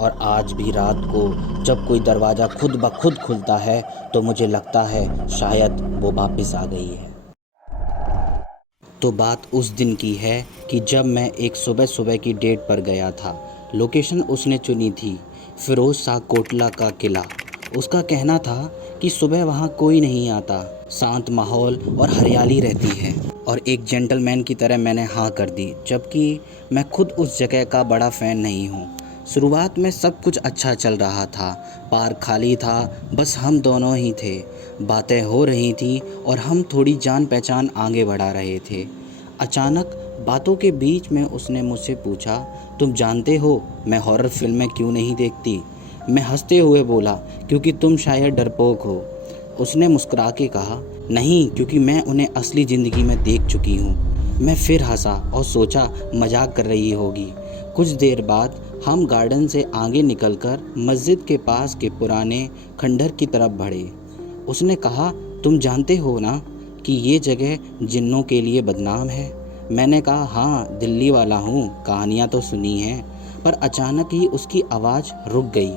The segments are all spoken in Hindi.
और आज भी रात को जब कोई दरवाज़ा खुद ब खुद खुलता है तो मुझे लगता है शायद वो वापस आ गई है। तो बात उस दिन की है कि जब मैं एक सुबह सुबह की डेट पर गया था। लोकेशन उसने चुनी थी फिरोज शाह कोटला का किला। उसका कहना था कि सुबह वहाँ कोई नहीं आता, शांत माहौल और हरियाली रहती है। और एक जेंटलमैन की तरह मैंने हाँ कर दी, जबकि मैं खुद उस जगह का बड़ा फ़ैन नहीं हूँ। शुरुआत में सब कुछ अच्छा चल रहा था। पार्क खाली था, बस हम दोनों ही थे। बातें हो रही थी और हम थोड़ी जान पहचान आगे बढ़ा रहे थे। अचानक बातों के बीच में उसने मुझसे पूछा, तुम जानते हो मैं हॉरर फिल्में क्यों नहीं देखती? मैं हंसते हुए बोला, क्योंकि तुम शायद डरपोक हो। उसने मुस्कुरा के कहा, नहीं, क्योंकि मैं उन्हें असली ज़िंदगी में देख चुकी हूँ। मैं फिर हंसा और सोचा मजाक कर रही होगी। कुछ देर बाद हम गार्डन से आगे निकलकर मस्जिद के पास के पुराने खंडहर की तरफ बढ़े। उसने कहा, तुम जानते हो ना कि ये जगह जिन्नों के लिए बदनाम है? मैंने कहा, हाँ, दिल्ली वाला हूँ, कहानियाँ तो सुनी हैं। पर अचानक ही उसकी आवाज़ रुक गई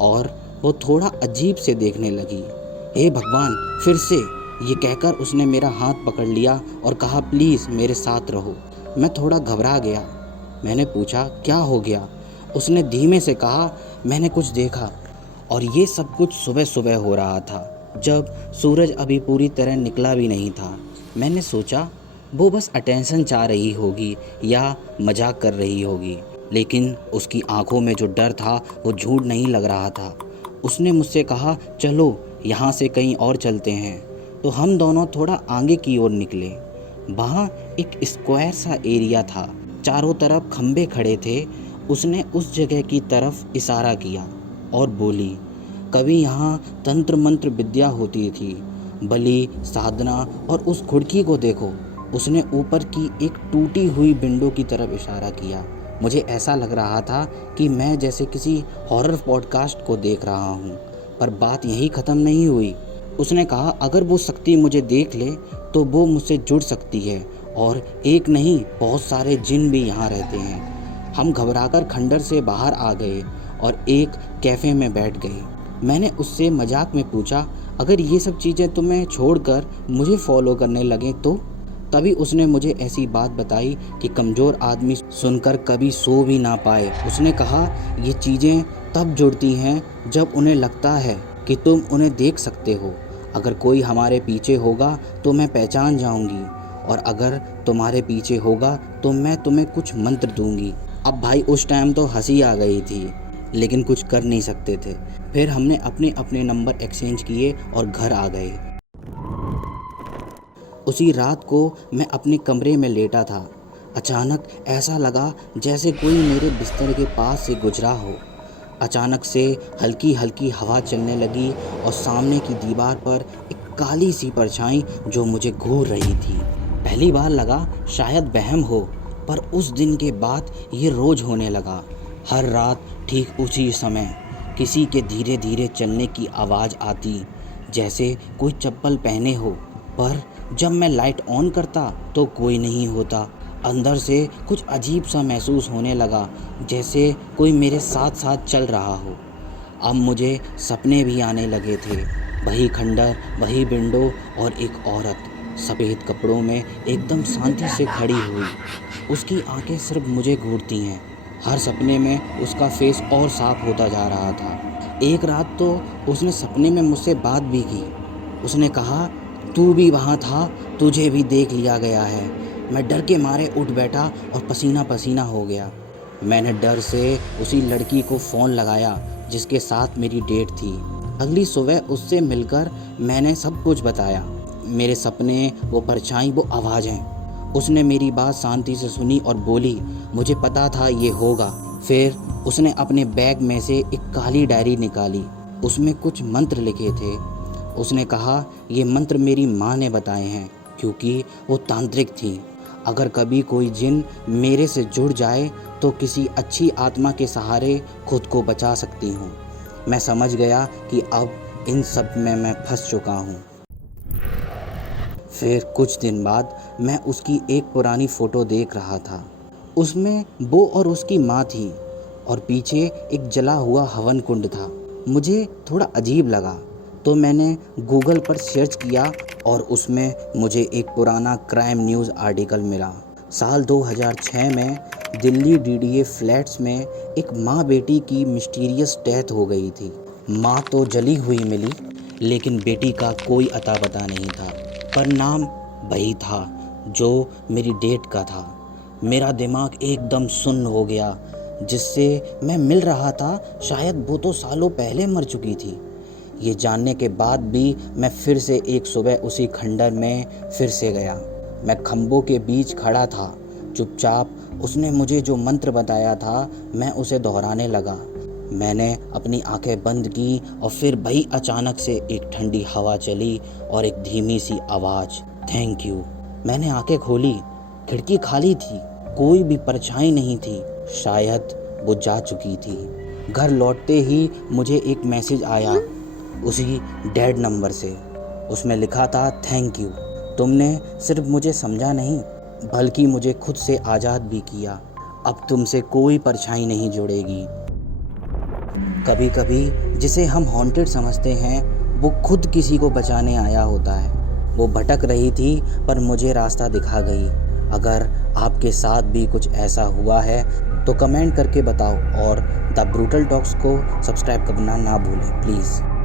और वो थोड़ा अजीब से देखने लगी। हे भगवान, फिर से! ये कहकर उसने मेरा हाथ पकड़ लिया और कहा, प्लीज़ मेरे साथ रहो। मैं थोड़ा घबरा गया। मैंने पूछा, क्या हो गया? उसने धीमे से कहा, मैंने कुछ देखा। और ये सब कुछ सुबह सुबह हो रहा था, जब सूरज अभी पूरी तरह निकला भी नहीं था। मैंने सोचा वो बस अटेंशन चाह रही होगी या मजाक कर रही होगी, लेकिन उसकी आंखों में जो डर था वो झूठ नहीं लग रहा था। उसने मुझसे कहा, चलो यहाँ से कहीं और चलते हैं। तो हम दोनों थोड़ा आगे की ओर निकले। वहाँ एक स्क्वायर सा एरिया था, चारों तरफ खंबे खड़े थे। उसने उस जगह की तरफ इशारा किया और बोली, कभी यहाँ तंत्र मंत्र विद्या होती थी, बलि साधना, और उस खिड़की को देखो। उसने ऊपर की एक टूटी हुई विंडो की तरफ इशारा किया। मुझे ऐसा लग रहा था कि मैं जैसे किसी हॉरर पॉडकास्ट को देख रहा हूँ। पर बात यहीं ख़त्म नहीं हुई। उसने कहा, अगर वो शक्ति मुझे देख ले तो वो मुझसे जुड़ सकती है, और एक नहीं बहुत सारे जिन भी यहाँ रहते हैं। हम घबराकर खंडर से बाहर आ गए और एक कैफ़े में बैठ गए। मैंने उससे मजाक में पूछा, अगर ये सब चीज़ें तुम्हें छोड़कर मुझे फॉलो करने लगें तो? तभी उसने मुझे ऐसी बात बताई कि कमज़ोर आदमी सुनकर कभी सो भी ना पाए। उसने कहा, ये चीज़ें तब जुड़ती हैं जब उन्हें लगता है कि तुम उन्हें देख सकते हो। अगर कोई हमारे पीछे होगा तो मैं पहचान जाऊंगी, और अगर तुम्हारे पीछे होगा तो मैं तुम्हें कुछ मंत्र दूंगी। अब भाई उस टाइम तो हंसी आ गई थी, लेकिन कुछ कर नहीं सकते थे। फिर हमने अपने अपने नंबर एक्सचेंज किए और घर आ गए। उसी रात को मैं अपने कमरे में लेटा था। अचानक ऐसा लगा जैसे कोई मेरे बिस्तर के पास से गुजरा हो। अचानक से हल्की हल्की हवा चलने लगी और सामने की दीवार पर एक काली सी परछाई जो मुझे घूर रही थी। पहली बार लगा शायद वहम हो, पर उस दिन के बाद ये रोज़ होने लगा। हर रात ठीक उसी समय किसी के धीरे धीरे चलने की आवाज़ आती, जैसे कोई चप्पल पहने हो। पर जब मैं लाइट ऑन करता तो कोई नहीं होता। अंदर से कुछ अजीब सा महसूस होने लगा, जैसे कोई मेरे साथ साथ चल रहा हो। अब मुझे सपने भी आने लगे थे। वही खंडर, वही विंडो, और एक औरत सफ़ेद कपड़ों में एकदम शांति से खड़ी हुई। उसकी आंखें सिर्फ मुझे घूरती हैं। हर सपने में उसका फेस और साफ होता जा रहा था। एक रात तो उसने सपने में मुझसे बात भी की। उसने कहा, तू भी वहाँ था, तुझे भी देख लिया गया है। मैं डर के मारे उठ बैठा और पसीना पसीना हो गया। मैंने डर से उसी लड़की को फ़ोन लगाया जिसके साथ मेरी डेट थी। अगली सुबह उससे मिलकर मैंने सब कुछ बताया, मेरे सपने, वो परछाई, वो आवाज़ें। उसने मेरी बात शांति से सुनी और बोली, मुझे पता था ये होगा। फिर उसने अपने बैग में से एक काली डायरी निकाली। उसमें कुछ मंत्र लिखे थे। उसने कहा, ये मंत्र मेरी माँ ने बताए हैं, क्योंकि वो तांत्रिक थी। अगर कभी कोई जिन मेरे से जुड़ जाए तो किसी अच्छी आत्मा के सहारे खुद को बचा सकती हूँ। मैं समझ गया कि अब इन सब में मैं फंस चुका हूँ। फिर कुछ दिन बाद मैं उसकी एक पुरानी फ़ोटो देख रहा था। उसमें वो और उसकी माँ थी। और पीछे एक जला हुआ हवन कुंड था। मुझे थोड़ा अजीब लगा तो मैंने गूगल पर सर्च किया और उसमें मुझे एक पुराना क्राइम न्यूज़ आर्टिकल मिला। साल 2006 में दिल्ली डीडीए फ्लैट्स में एक माँ बेटी की मिस्टीरियस डेथ हो गई थी। माँ तो जली हुई मिली, लेकिन बेटी का कोई अता पता नहीं था। पर नाम वही था जो मेरी डेट का था। मेरा दिमाग एकदम सुन्न हो गया। जिससे मैं मिल रहा था शायद वो तो सालों पहले मर चुकी थी। ये जानने के बाद भी मैं फिर से एक सुबह उसी खंडर में फिर से गया। मैं खंभों के बीच खड़ा था, चुपचाप। उसने मुझे जो मंत्र बताया था मैं उसे दोहराने लगा। मैंने अपनी आंखें बंद की और फिर वही अचानक से एक ठंडी हवा चली और एक धीमी सी आवाज़, थैंक यू। मैंने आंखें खोली, खिड़की खाली थी, कोई भी परछाई नहीं थी। शायद वो जा चुकी थी। घर लौटते ही मुझे एक मैसेज आया उसी डेड नंबर से। उसमें लिखा था, थैंक यू, तुमने सिर्फ मुझे समझा नहीं बल्कि मुझे खुद से आज़ाद भी किया। अब तुमसे कोई परछाई नहीं जुड़ेगी। कभी कभी जिसे हम हॉन्टेड समझते हैं वो खुद किसी को बचाने आया होता है। वो भटक रही थी पर मुझे रास्ता दिखा गई। अगर आपके साथ भी कुछ ऐसा हुआ है तो कमेंट करके बताओ और द ब्रूटल टॉक्स को सब्सक्राइब करना ना भूलें प्लीज़।